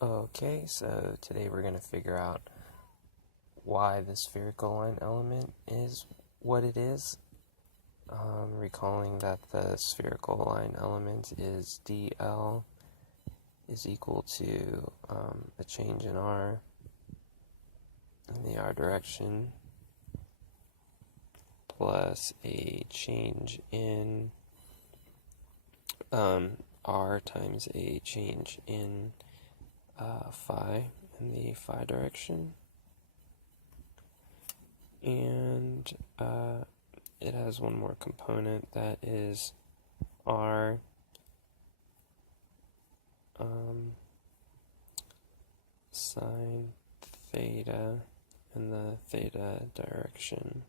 Okay, so today we're going to figure out why the spherical line element is what it is. Recalling that the spherical line element is dl is equal to a change in r in the r direction plus a change in r times a change in phi in the phi direction, and it has one more component that is r sine theta in the theta direction.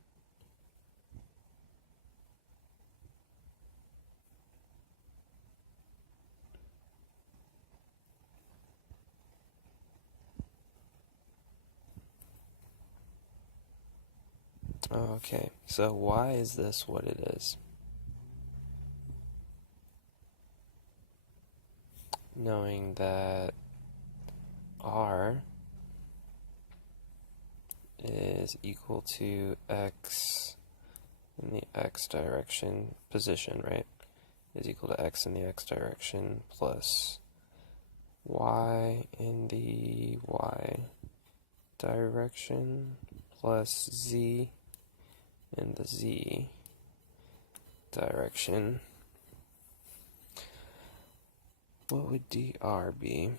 Okay, so why is this what it is? Knowing that r is equal to x in the x direction position, right? Is equal to x in the x direction plus y in the y direction plus z in the z direction. What would dr be?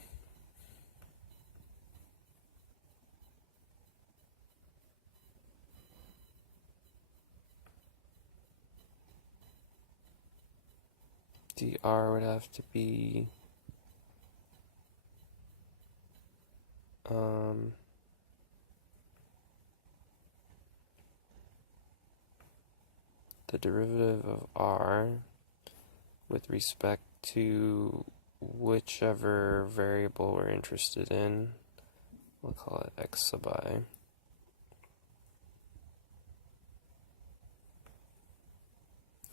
dr would have to be the derivative of r with respect to whichever variable we're interested in. We'll call it x sub I.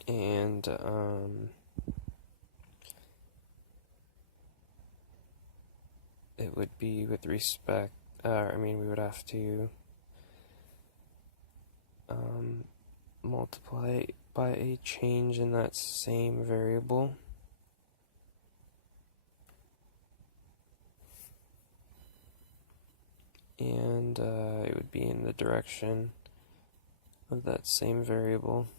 And it would be with respect, we would have to multiply by a change in that same variable. And it would be in the direction of that same variable.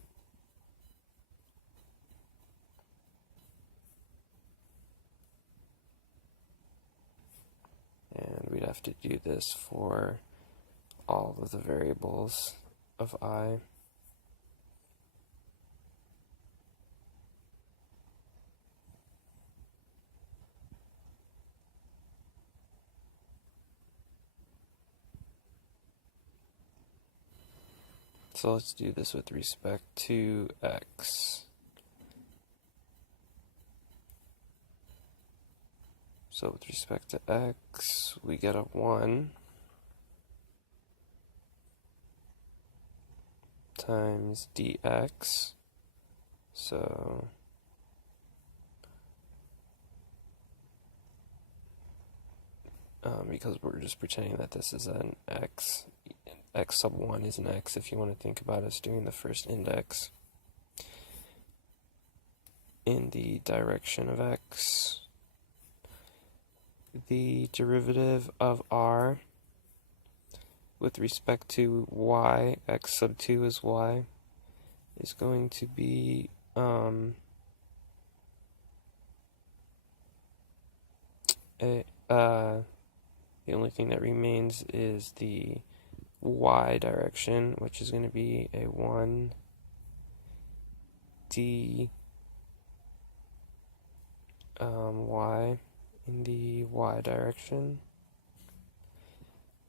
And we'd have to do this for all of the variables of I. So let's do this with respect to x. So with respect to x, we get a 1 times dx. So because we're just pretending that this is an x, x sub 1 is an x if you want to think about us doing the first index in the direction of x. The derivative of r with respect to y, x sub 2 is y, is going to be the only thing that remains is the y direction, which is going to be a 1 d y in the y direction.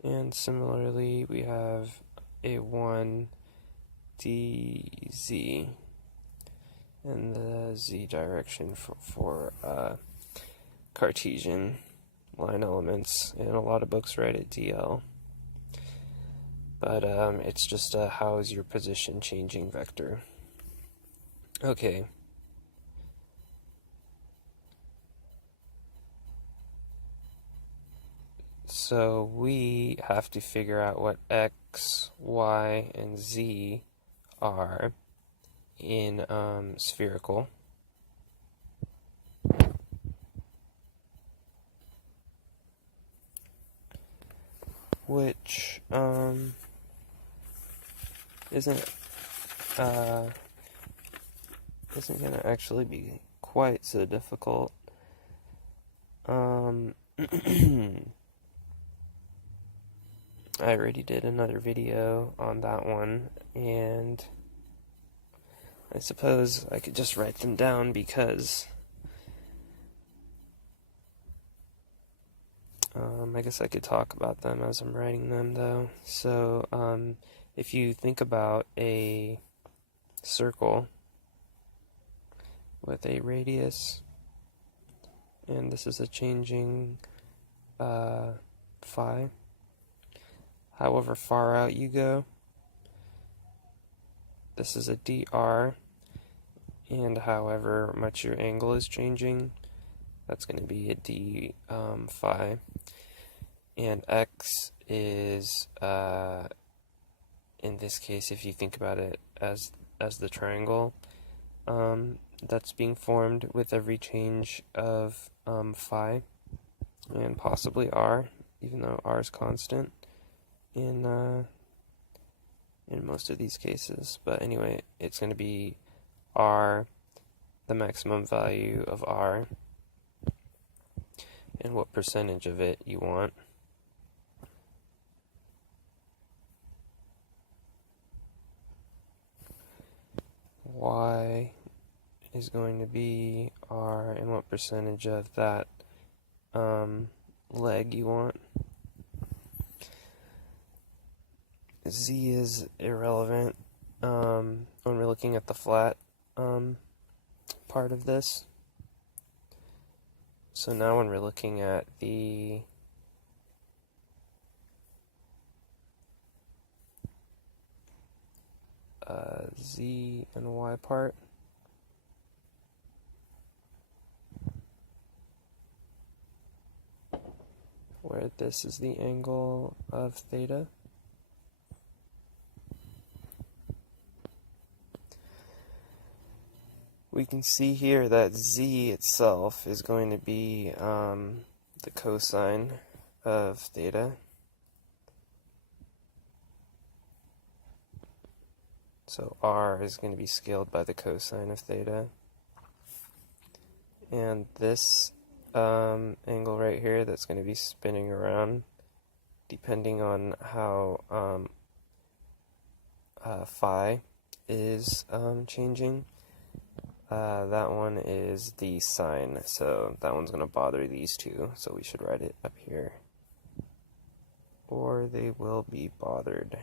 And similarly, we have a 1 dz and the z direction for Cartesian line elements, and a lot of books write it dl. But it's just a how is your position changing vector. Okay. So we have to figure out what x, y, and z are in spherical. Which isn't gonna actually be quite so difficult. I already did another video on that one, and I suppose I could just write them down because I guess I could talk about them as I'm writing them, though. So if you think about a circle with a radius, and this is a changing phi, however far out you go, this is a dr, and however much your angle is changing, that's going to be a d phi. And x is, in this case, if you think about it as the triangle that's being formed with every change of phi, and possibly r, even though r is constant in most of these cases. But anyway, it's going to be r, the maximum value of r, and what percentage of it you want. Y is going to be r, and what percentage of that leg you want. Z is irrelevant when we're looking at the flat part of this. So now when we're looking at the z and y part, where this is the angle of theta, we can see here that z itself is going to be the cosine of theta. So r is going to be scaled by the cosine of theta. And this angle right here that's going to be spinning around, depending on how phi is changing, that one is the sine, so that one's going to bother these two, so we should write it up here, or they will be bothered.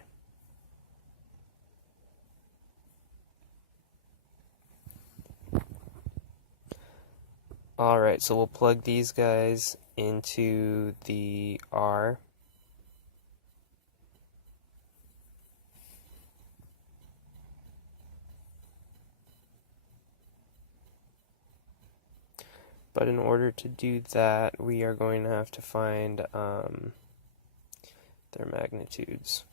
Alright, so we'll plug these guys into the R. But in order to do that, we are going to have to find their magnitudes.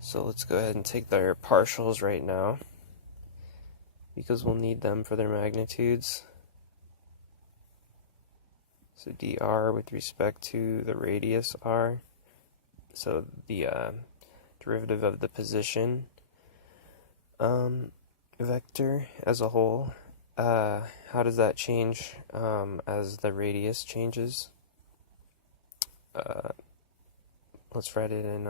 So let's go ahead and take their partials right now, because we'll need them for their magnitudes. So dr with respect to the radius r, so the derivative of the position vector as a whole, how does that change as the radius changes? Let's write it in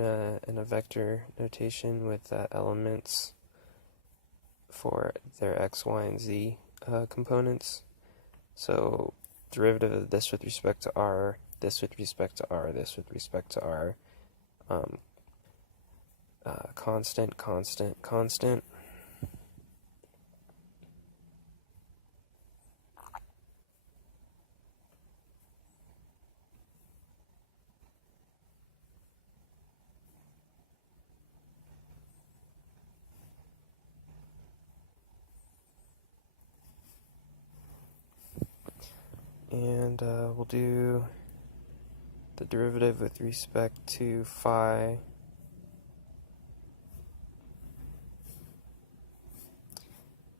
a vector notation with elements for their x, y, and z components. So derivative of this with respect to r, this with respect to r, this with respect to r, um, constant, constant, constant. And we'll do the derivative with respect to phi.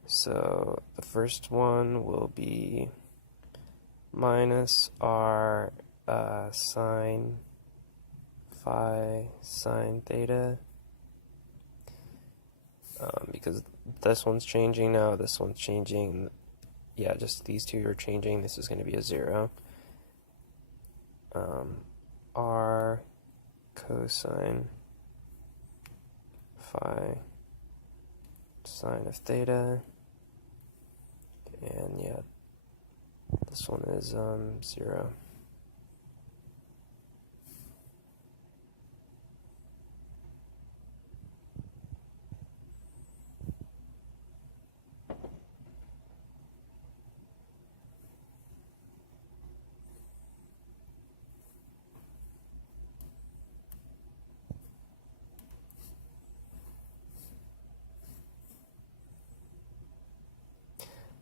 So the first one will be minus r sine phi sine theta, because this one's changing now, this one's changing. Yeah, just these two are changing. This is going to be a 0. R cosine phi sine of theta, and yeah, this one is 0.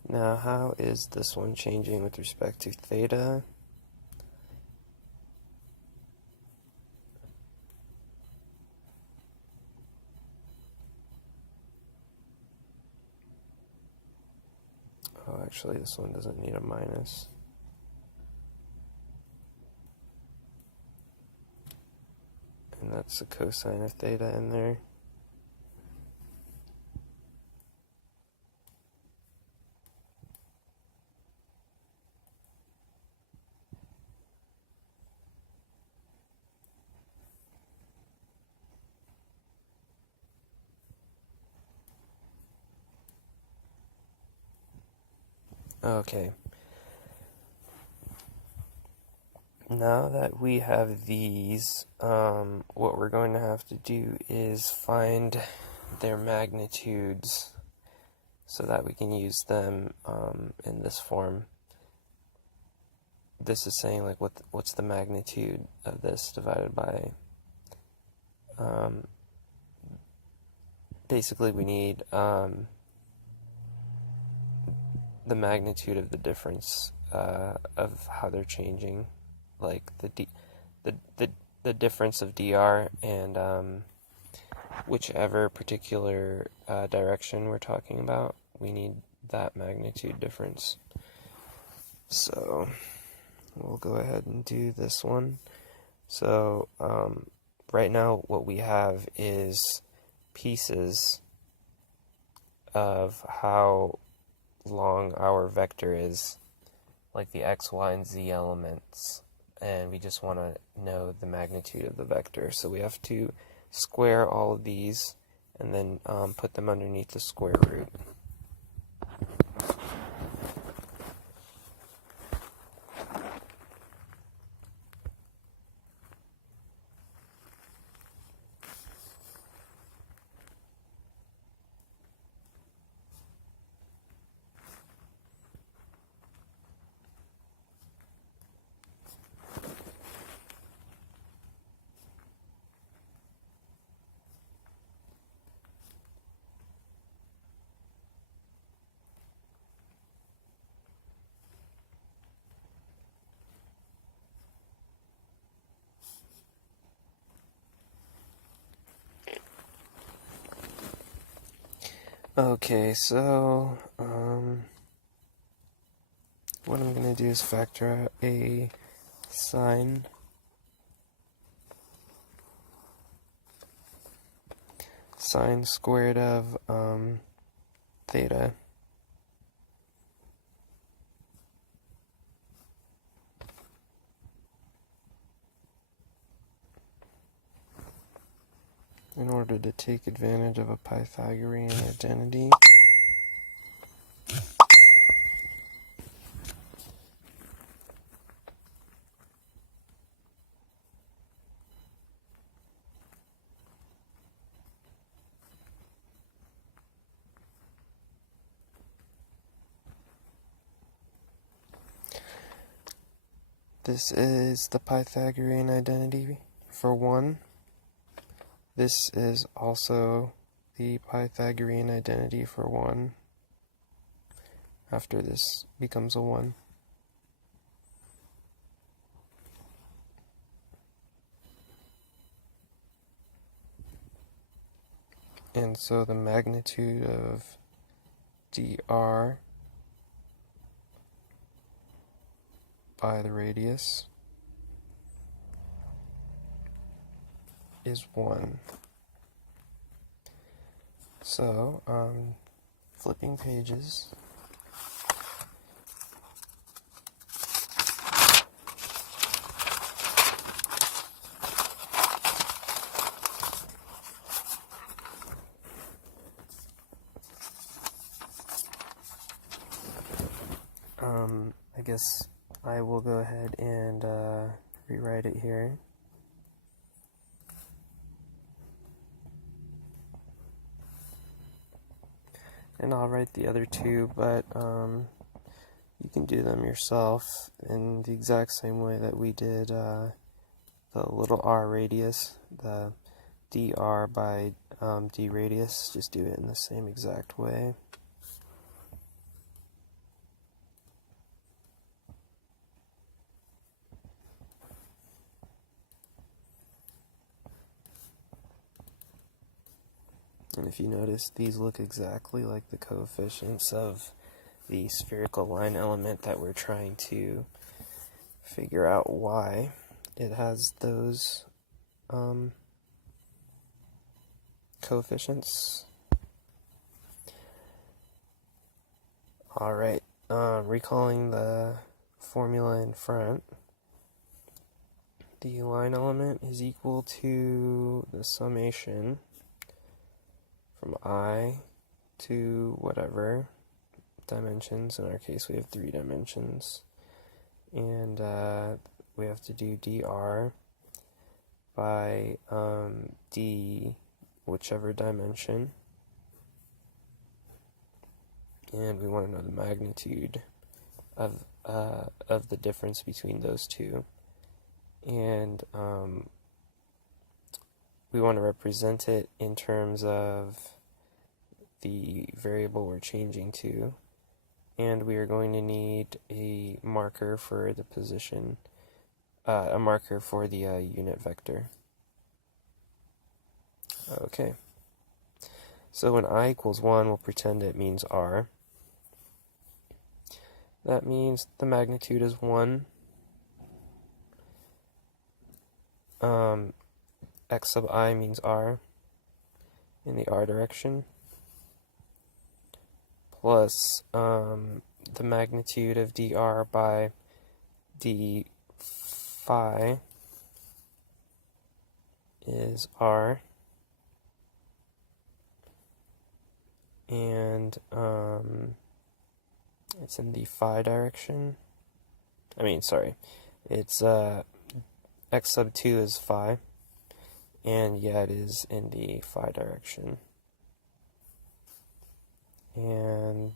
Now, how is this one changing with respect to theta? Oh, actually, this one doesn't need a minus. And that's the cosine of theta in there. Okay. Now that we have these, what we're going to have to do is find their magnitudes so that we can use them in this form. This is saying like what's the magnitude of this divided by, basically we need the magnitude of the difference of how they're changing, like the difference of dr and whichever particular direction we're talking about, we need that magnitude difference. So we'll go ahead and do this one. So right now what we have is pieces of how long our vector is, like the x, y, and z elements, and we just want to know the magnitude of the vector. So we have to square all of these and then put them underneath the square root. Okay, so what I'm going to do is factor out a sine squared of theta. In order to take advantage of a Pythagorean identity. This is the Pythagorean identity for 1. This is also the Pythagorean identity for 1 after this becomes a 1. And so the magnitude of dr by the radius is 1. So, flipping pages. I guess I will go ahead and rewrite it here. And I'll write the other two, but you can do them yourself in the exact same way that we did the little r radius, the dr by d radius. Just do it in the same exact way. And if you notice, these look exactly like the coefficients of the spherical line element that we're trying to figure out why it has those coefficients. Alright, recalling the formula in front, the line element is equal to the summation from I to whatever dimensions. In our case, we have 3 dimensions, and we have to do dr by d whichever dimension, and we want to know the magnitude of the difference between those two, and we want to represent it in terms of the variable we're changing to, and we are going to need a marker for the position, a marker for the unit vector. Okay, so when I equals 1, we'll pretend it means r. That means the magnitude is 1. X sub I means r in the r direction, plus the magnitude of dr by d phi is r, and it's in the phi direction. It's x sub 2 is phi, and yeah, it is in the phi direction. And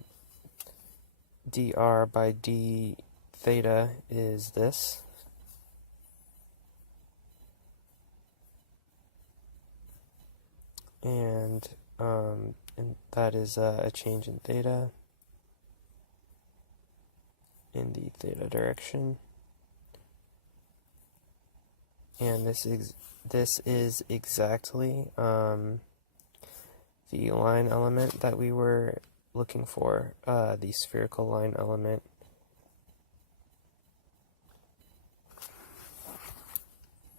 dr by d theta is this. And that is a change in theta in the theta direction. And this is exactly the line element that we were looking for, the spherical line element